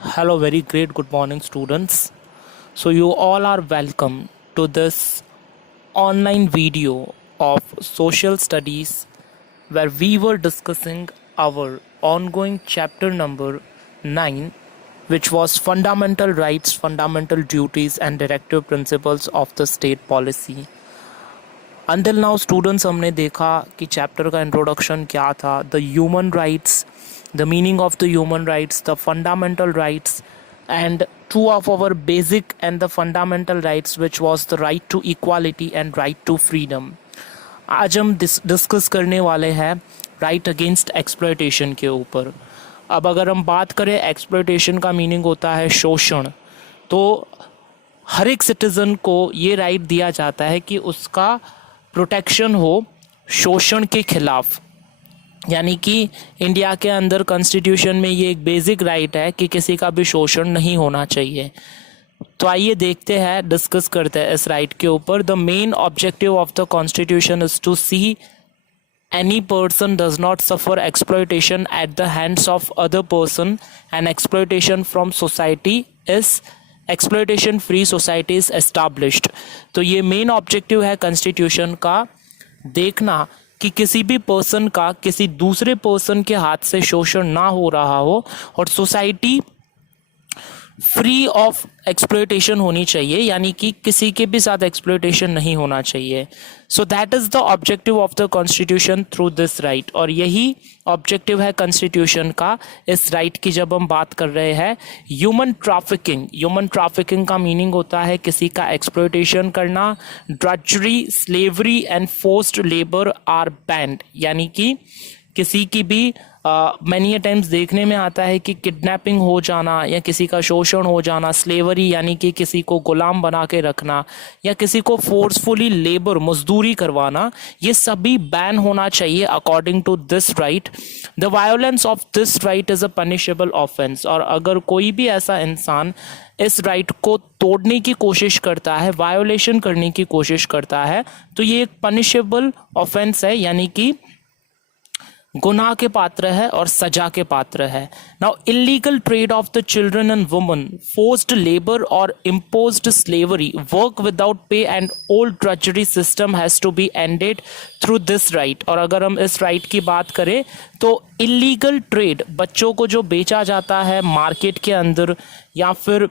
Hello, very great good morning, students. So, you all are welcome to this online video of social studies where we were discussing our ongoing chapter number 9, which was fundamental rights, fundamental duties, and directive principles of the state policy. Until now, students, हमने देखा कि chapter का introduction क्या था, the human rights, the meaning of the human rights, the fundamental rights, and two of our basic and the fundamental rights, which was the right to equality and right to freedom. आज हम discuss करने वाले हैं right against exploitation के ऊपर. अब अगर हम बात करें, एक्सप्लॉयटेशन का मीनिंग होता है शोषण. तो हर एक सिटीज़न को ये राइट दिया जाता है कि उसका प्रोटेक्शन हो शोषण के खिलाफ. यानी कि इंडिया के अंदर कॉन्स्टिट्यूशन में ये एक बेसिक राइट है कि किसी का भी शोषण नहीं होना चाहिए. तो आइए देखते हैं, डिस्कस करते हैं इस राइट के ऊपर. The main objective of the constitution is to see any person does not suffer exploitation at the hands of other person and exploitation from society is exploitation free society is established. तो ये main objective है constitution का, देखना कि किसी भी person का किसी दूसरे पर्सन के हाथ से शोषण ना हो रहा हो और सोसाइटी फ्री ऑफ एक्सप्लॉयटेशन होनी चाहिए, यानी कि किसी के भी साथ एक्सप्लॉयटेशन नहीं होना चाहिए. So that is the objective of the constitution through this right. और यही ऑब्जेक्टिव है कॉन्स्टिट्यूशन का इस राइट की. जब हम बात कर रहे हैं ह्यूमन ट्रैफिकिंग का मीनिंग होता है किसी का एक्सप्लॉयटेशन करना. Drudgery, slavery and forced labour are banned, यानी कि किसी की भी मैनी अ टाइम्स देखने में आता है कि किडनैपिंग हो जाना या किसी का शोषण हो जाना. स्लेवरी यानी कि किसी को गुलाम बना के रखना या किसी को फोर्सफुली लेबर, मजदूरी करवाना, ये सभी बैन होना चाहिए according to this right. The violence of this right is a punishable offence. और अगर कोई भी ऐसा इंसान इस राइट को तोड़ने की कोशिश करता है, वायोलेशन करने की कोशिश करता है, तो ये एक पनिशेबल ऑफेंस है, यानी कि गुनाह के पात्र है और सजा के पात्र है. Now illegal trade of the children and women, forced labour और imposed slavery, work without pay and old drudgery system has to be ended through this right. और अगर हम इस राइट की बात करें तो इलीगल ट्रेड, बच्चों को जो बेचा जाता है मार्केट के अंदर, या फिर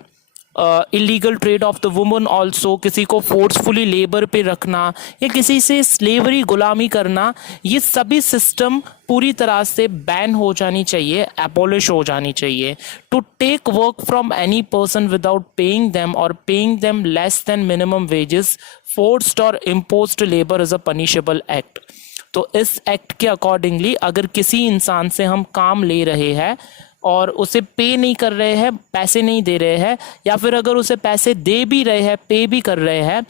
illegal trade of the woman also, किसी को फोर्सफुली लेबर पे रखना या किसी से स्लेवरी, गुलामी करना, ये सभी सिस्टम पूरी तरह से बैन हो जानी चाहिए, एबॉलिश हो जानी चाहिए. To take work from any person without paying them और paying them less than minimum wages, forced और imposed labour is a punishable act. तो इस एक्ट के अकॉर्डिंगली अगर किसी इंसान से हम काम ले रहे हैं और उसे पे नहीं कर रहे हैं, पैसे नहीं दे रहे हैं, या फिर अगर उसे पैसे दे भी रहे हैं, पे भी कर रहे हैं,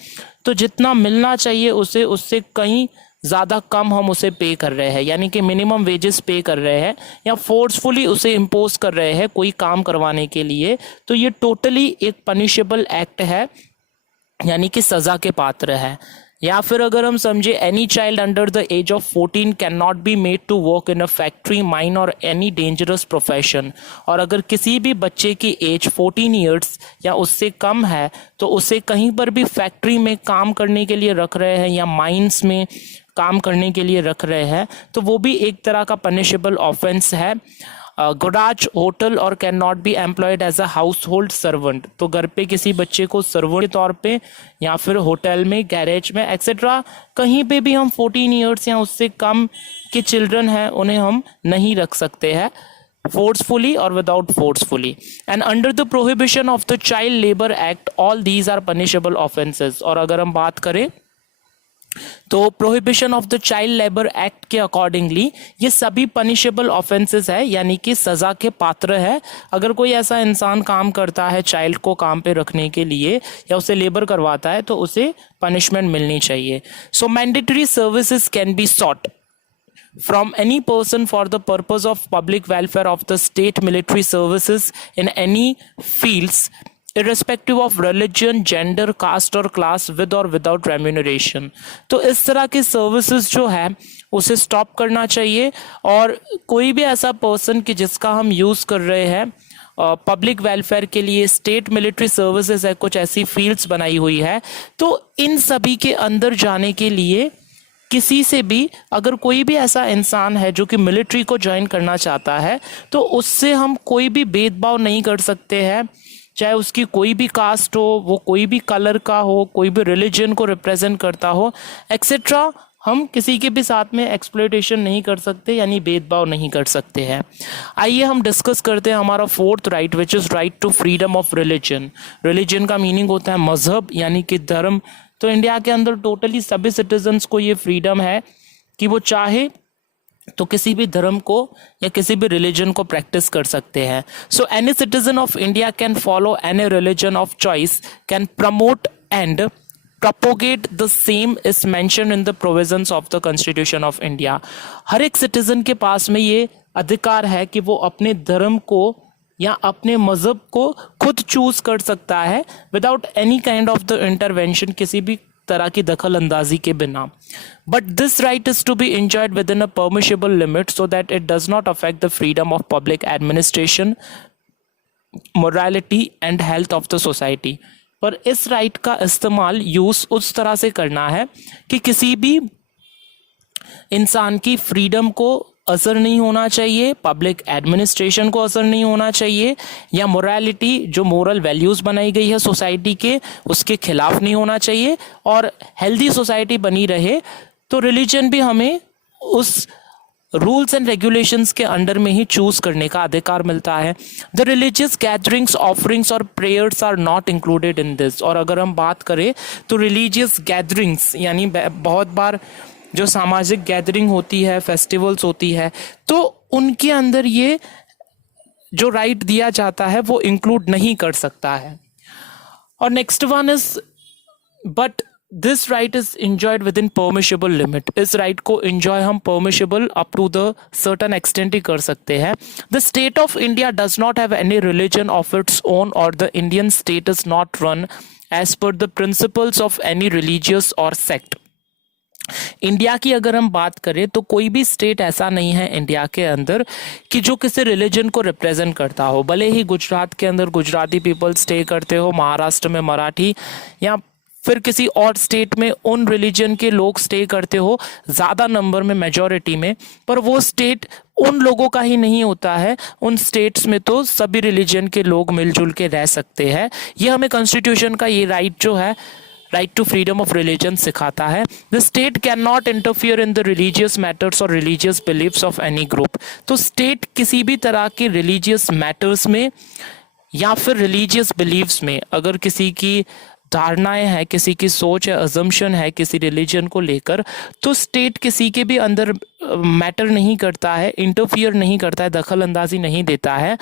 तो जितना मिलना चाहिए उसे, उससे कहीं ज़्यादा कम हम उसे पे कर रहे हैं, यानी कि मिनिमम वेजेस पे कर रहे हैं, या फोर्सफुली उसे इम्पोज कर रहे हैं कोई काम करवाने के लिए, तो ये टोटली एक पनिशेबल एक्ट है, यानी कि सज़ा के पात्र है. या फिर अगर हम समझे, any child under the age of 14 can not be made to work in a factory, mine और एनी डेंजरस प्रोफेशन. और अगर किसी भी बच्चे की एज 14 ईयर्स या उससे कम है तो उसे कहीं पर भी फैक्ट्री में काम करने के लिए रख रहे हैं या माइंस में काम करने के लिए रख रहे हैं, तो वो भी एक तरह का पनिशेबल ऑफेंस है. गराज, होटल और can not be employed as a house hold servant. तो घर पे किसी बच्चे को सर्वेंट के तौर पे या फिर होटल में, गैरेज में, एक्सेट्रा कहीं पे भी हम 14 ईयर्स या उससे कम के चिल्ड्रन हैं उन्हें हम नहीं रख सकते हैं फोर्सफुली और without forcefully. And under the prohibition of the child labour act all these are punishable offences. और अगर हम बात करें तो prohibition of the child labour act के अकॉर्डिंगली ये सभी पनिशेबल ऑफेंसेस है, यानी कि सजा के पात्र है. अगर कोई ऐसा इंसान काम करता है चाइल्ड को काम पे रखने के लिए या उसे लेबर करवाता है तो उसे पनिशमेंट मिलनी चाहिए. So mandatory services can be sought from any person for the purpose of public welfare of the state military services in any fields irrespective of religion, gender, caste और class with or without remuneration. तो इस तरह की services जो है उसे stop करना चाहिए और कोई भी ऐसा पर्सन कि जिसका हम यूज़ कर रहे हैं पब्लिक वेलफेयर के लिए, स्टेट मिलिट्री सर्विसेज है, कुछ ऐसी फील्ड्स बनाई हुई है। तो इन सभी के अंदर जाने के लिए किसी से भी, अगर कोई भी ऐसा इंसान है जो कि मिलिट्री को ज्वाइन करना चाहता है, तो उससे हम कोई भी भेदभाव नहीं कर सकते हैं, चाहे उसकी कोई भी कास्ट हो, वो कोई भी कलर का हो, कोई भी रिलीजन को रिप्रेजेंट करता हो, एक्सेट्रा। हम किसी के भी साथ में एक्सप्लॉयटेशन नहीं कर सकते, यानी भेदभाव नहीं कर सकते हैं। आइए हम डिस्कस करते हैं हमारा fourth right, which is right to freedom of religion. Religion का मीनिंग होता है मजहब, यानी कि धर्म। तो इंडिया के अंदर टोटली सभी सिटीजन्स को ये फ्रीडम है कि वो चाहे तो किसी भी धर्म को या किसी भी रिलीजन को प्रैक्टिस कर सकते हैं। So any citizen of India can follow any religion of choice, can promote and propagate the same is mentioned in the provisions of the Constitution of India। हर एक सिटीजन के पास में ये अधिकार है कि वो अपने धर्म को या अपने मजहब को खुद चूज कर सकता है without any kind of the intervention, किसी भी तरह की दखल अंदाजी के बिना। But this right is to be enjoyed within a permissible limit so that it does not affect the freedom of public administration, morality and health of the society। पर इस राइट का इस्तेमाल, यूज उस तरह से करना है कि किसी भी इंसान की फ्रीडम को असर नहीं होना चाहिए, पब्लिक एडमिनिस्ट्रेशन को असर नहीं होना चाहिए, या मोरालिटी, जो मोरल वैल्यूज़ बनाई गई है सोसाइटी के, उसके खिलाफ नहीं होना चाहिए, और हेल्दी सोसाइटी बनी रहे तो रिलीजन भी हमें उस रूल्स एंड रेगुलेशंस के अंडर में ही चूज करने का अधिकार मिलता है। द रिलीजियस गैदरिंग्स, ऑफरिंग्स और prayers are not included in this. और अगर हम बात करें तो रिलीजियस गैदरिंग्स, यानी बहुत बार जो सामाजिक गैदरिंग होती है, फेस्टिवल्स होती है, तो उनके अंदर ये जो राइट दिया जाता है वो इंक्लूड नहीं कर सकता है। और next one is but this right is enjoyed within permissible limit. इस राइट को इंजॉय हम permissible up to the certain extent ही कर सकते हैं। The state of India does not have any religion of its own और the Indian state is not run as per the principles of any religious और sect. India की अगर हम बात करें तो कोई भी स्टेट ऐसा नहीं है इंडिया के अंदर कि जो किसी रिलीजन को रिप्रेजेंट करता हो। भले ही गुजरात के अंदर गुजराती पीपल स्टे करते हो, महाराष्ट्र में मराठी, या फिर किसी और स्टेट में उन रिलीजन के लोग स्टे करते हो ज़्यादा नंबर में, मेजॉरिटी में, पर वो स्टेट उन लोगों का ही नहीं होता है। उन स्टेट्स में तो सभी रिलीजन के लोग मिलजुल के रह सकते हैं। ये हमें कॉन्स्टिट्यूशन का ये राइट जो है, right to freedom of religion सिखाता है। The state can not interfere in the religious matters और religious beliefs of any group. तो स्टेट किसी भी तरह के रिलीजियस मैटर्स में या फिर रिलीजियस बिलीव्स में, अगर किसी की धारणाएं हैं, किसी की सोच है, अजम्पशन है किसी रिलीजन को लेकर, तो स्टेट किसी के भी अंदर मैटर नहीं करता है, इंटरफियर नहीं करता है, दखल अंदाजी नहीं देता है,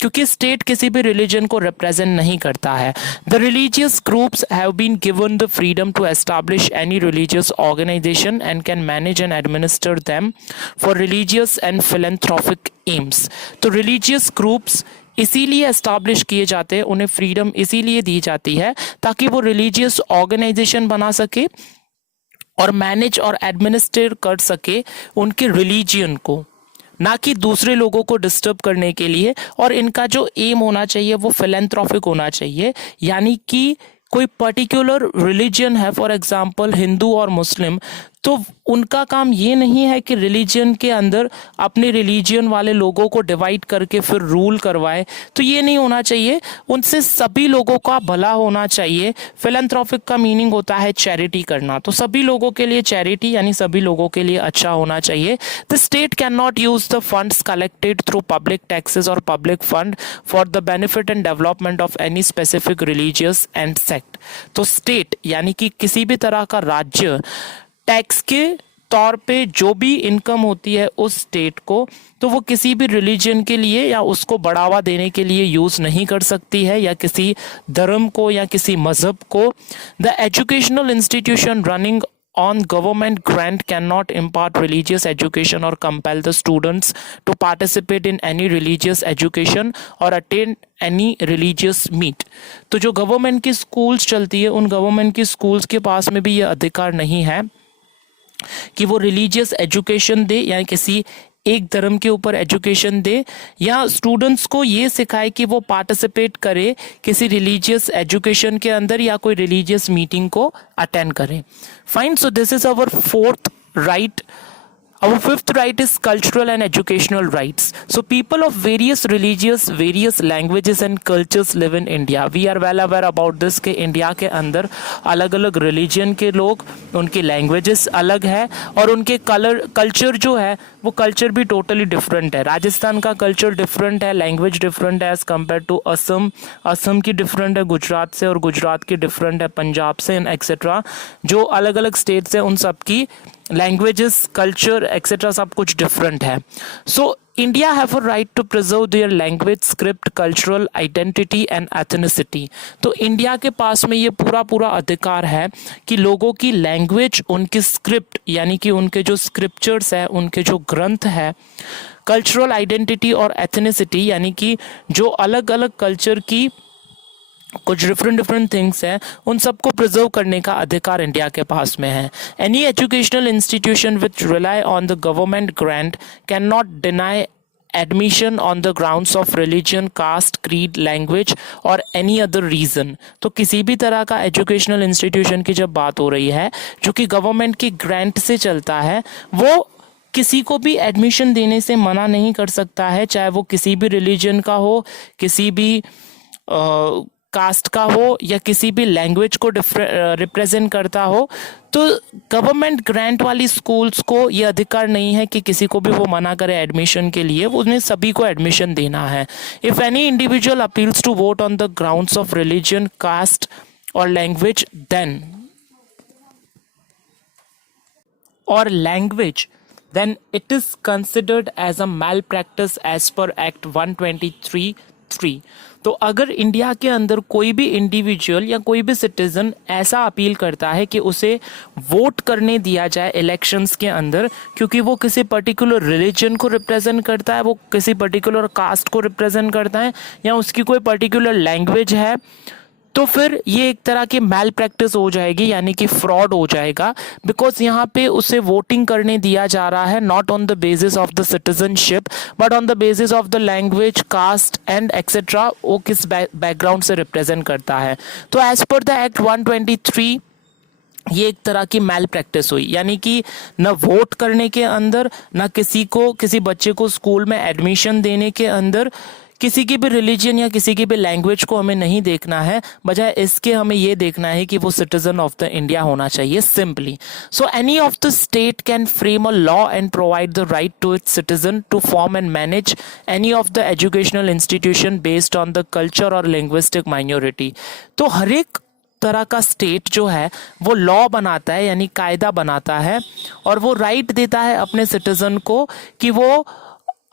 क्योंकि स्टेट किसी भी रिलीजन को रिप्रेजेंट नहीं करता है। The religious groups have been given the freedom to establish any religious organisation and can manage and administer them for religious and philanthropic aims. तो रिलीजियस ग्रुप्स इसीलिए एस्टैब्लिश किए जाते हैं, उन्हें फ्रीडम इसीलिए दी जाती है ताकि वो रिलीजियस ऑर्गेनाइजेशन बना सके और मैनेज और एडमिनिस्ट्रेट कर सके उनके रिलीजियन को, ना कि दूसरे लोगों को डिस्टर्ब करने के लिए। और इनका जो एम होना चाहिए वो फिलैंथ्रोपिक होना चाहिए, यानी कि कोई पर्टिकुलर रिलीजन है, फॉर एग्जांपल हिंदू और मुस्लिम, तो उनका काम ये नहीं है कि रिलीजन के अंदर अपने रिलीजन वाले लोगों को डिवाइड करके फिर रूल करवाए, तो ये नहीं होना चाहिए। उनसे सभी लोगों का भला होना चाहिए। फिलैंथ्रोपिक का मीनिंग होता है चैरिटी करना, तो सभी लोगों के लिए चैरिटी, यानी सभी लोगों के लिए अच्छा होना चाहिए। The state can not use the funds collected through public taxes और public fund for the benefit and development of any specific religious and sect. तो स्टेट यानी कि किसी भी तरह का राज्य टैक्स के तौर पे जो भी इनकम होती है उस स्टेट को, तो वो किसी भी रिलीजन के लिए या उसको बढ़ावा देने के लिए यूज़ नहीं कर सकती है, या किसी धर्म को या किसी मजहब को। The educational institution running on government grant cannot impart religious education or compel the students to participate in any religious education or attend any religious meet। तो जो गवर्नमेंट की स्कूल्स चलती है उन गवर्नमेंट की स्कूल्स के पास में भी ये अधिकार नहीं है कि वो रिलीजियस एजुकेशन दे या किसी एक धर्म के ऊपर एजुकेशन दे, या स्टूडेंट्स को ये सिखाए कि वो पार्टिसिपेट करे किसी रिलीजियस एजुकेशन के अंदर या कोई रिलीजियस मीटिंग को अटेंड करें. Fine. So this is our fourth right. Our fifth right is cultural and educational rights. So people of various religious, various languages and cultures live in India. We are well aware about this कि India के अंदर अलग अलग religion के लोग, उनकी languages अलग है और उनके कल्चर जो है वो कल्चर भी टोटली डिफरेंट है. राजस्थान का कल्चर डिफरेंट है, लैंग्वेज डिफरेंट है as compare to Assam. Assam की डिफरेंट है गुजरात से, और गुजरात की डिफरेंट है पंजाब से, एंड एक्सेट्रा. जो अलग अलग स्टेट्स हैं उन सब की लैंग्वेजेस, कल्चर एक्सेट्रा सब कुछ डिफरेंट है. So India have a right to preserve their language, script, cultural identity and ethnicity. तो इंडिया के पास में ये पूरा अधिकार है कि लोगों की लैंग्वेज, उनकी स्क्रिप्ट यानी कि उनके जो स्क्रिप्चर्स है, उनके जो ग्रंथ है, कल्चरल आइडेंटिटी और एथनिसिटी यानी कि जो अलग अलग कल्चर की कुछ डिफरेंट थिंग्स हैं, उन सबको प्रिजर्व करने का अधिकार इंडिया के पास में है. Any educational institution which rely on the government grant can not deny admission on the grounds of religion, caste, creed, language और एनी अदर रीज़न. तो किसी भी तरह का एजुकेशनल इंस्टीट्यूशन की जब बात हो रही है जो कि गवर्नमेंट की ग्रांट से चलता है, वो किसी को भी एडमिशन देने से मना नहीं कर सकता है, चाहे वो किसी भी रिलीजन का हो, किसी भी कास्ट का हो या किसी भी लैंग्वेज को रिप्रेजेंट करता हो. तो गवर्नमेंट ग्रांट वाली स्कूल्स को ये अधिकार नहीं है कि किसी को भी वो मना करे एडमिशन के लिए, उन्हें सभी को एडमिशन देना है. If any individual appeals to vote on the grounds of religion, caste और language then it is considered as a malpractice as per Act 123(3). तो अगर इंडिया के अंदर कोई भी इंडिविजुअल या कोई भी सिटीजन ऐसा अपील करता है कि उसे वोट करने दिया जाए इलेक्शंस के अंदर क्योंकि वो किसी पर्टिकुलर रिलीजन को रिप्रेजेंट करता है, वो किसी पर्टिकुलर कास्ट को रिप्रेजेंट करता है, या उसकी कोई पर्टिकुलर लैंग्वेज है, तो फिर ये एक तरह की मैल प्रैक्टिस हो जाएगी, यानी कि फ्रॉड हो जाएगा. बिकॉज यहाँ पे उसे वोटिंग करने दिया जा रहा है not on the basis of the citizenship but on the basis of the language, caste and etcetera, वो किस बैकग्राउंड से रिप्रेजेंट करता है. तो एज पर द एक्ट 123 ये एक तरह की मैल प्रैक्टिस हुई, यानी कि न वोट करने के अंदर, न किसी बच्चे को स्कूल में एडमिशन देने के अंदर किसी की भी रिलीजन या किसी की भी लैंग्वेज को हमें नहीं देखना है, बजाय इसके हमें ये देखना है कि वो सिटीजन ऑफ द इंडिया होना चाहिए simply. So any of the state can frame a law and provide the right to its citizen to form and manage any of the educational institution based on the culture और linguistic minority. तो हर एक तरह का state जो है वो law बनाता है, यानी कायदा बनाता है, और वो राइट देता है अपने सिटीजन को कि वो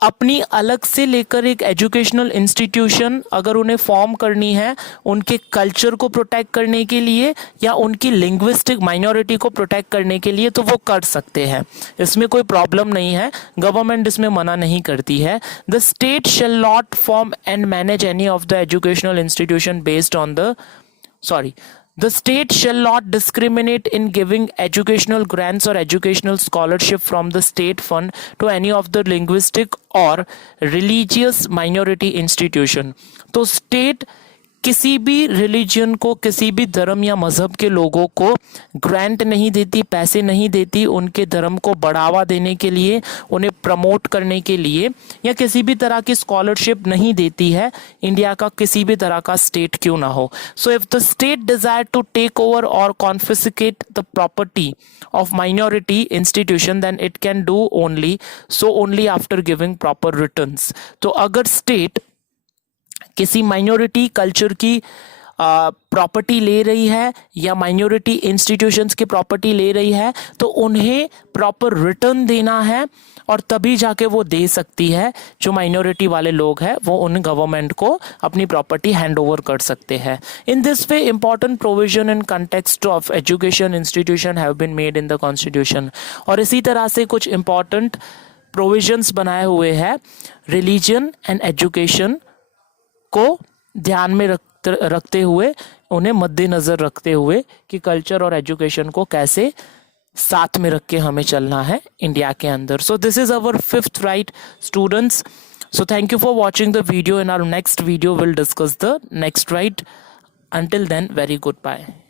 अपनी अलग से लेकर एक एजुकेशनल इंस्टीट्यूशन अगर उन्हें फॉर्म करनी है उनके कल्चर को प्रोटेक्ट करने के लिए या उनकी लिंग्विस्टिक माइनॉरिटी को प्रोटेक्ट करने के लिए, तो वो कर सकते हैं. इसमें कोई प्रॉब्लम नहीं है, गवर्नमेंट इसमें मना नहीं करती है. The state shall not form and manage any of the educational institution based on the The state shall not discriminate in giving educational grants or educational scholarship from the state fund to any of the linguistic or religious minority institution. तो state किसी भी religion को, किसी भी धर्म या मजहब के लोगों को ग्रांट नहीं देती, पैसे नहीं देती उनके धर्म को बढ़ावा देने के लिए, उन्हें प्रमोट करने के लिए, या किसी भी तरह की स्कॉलरशिप नहीं देती है, इंडिया का किसी भी तरह का स्टेट क्यों ना हो. So if the state desire to take over और confiscate the property of minority institution then it can do only after giving proper returns. तो अगर स्टेट किसी माइनॉरिटी कल्चर की प्रॉपर्टी ले रही है या माइनॉरिटी इंस्टीट्यूशंस की प्रॉपर्टी ले रही है, तो उन्हें प्रॉपर रिटर्न देना है और तभी जाके वो दे सकती है. जो माइनॉरिटी वाले लोग हैं वो उन गवर्नमेंट को अपनी प्रॉपर्टी हैंड ओवर कर सकते हैं. In this way important provision in context of education institution have been made in the constitution. और इसी तरह से कुछ इंपॉर्टेंट प्रोविजंस बनाए हुए हैं रिलीजन एंड एजुकेशन को ध्यान में रखते हुए, उन्हें मद्देनजर रखते हुए कि कल्चर और एजुकेशन को कैसे साथ में रख के हमें चलना है इंडिया के अंदर. सो this is our fifth right students. So thank you for watching the video. In our next video we'll discuss the next right. Until then, very goodbye.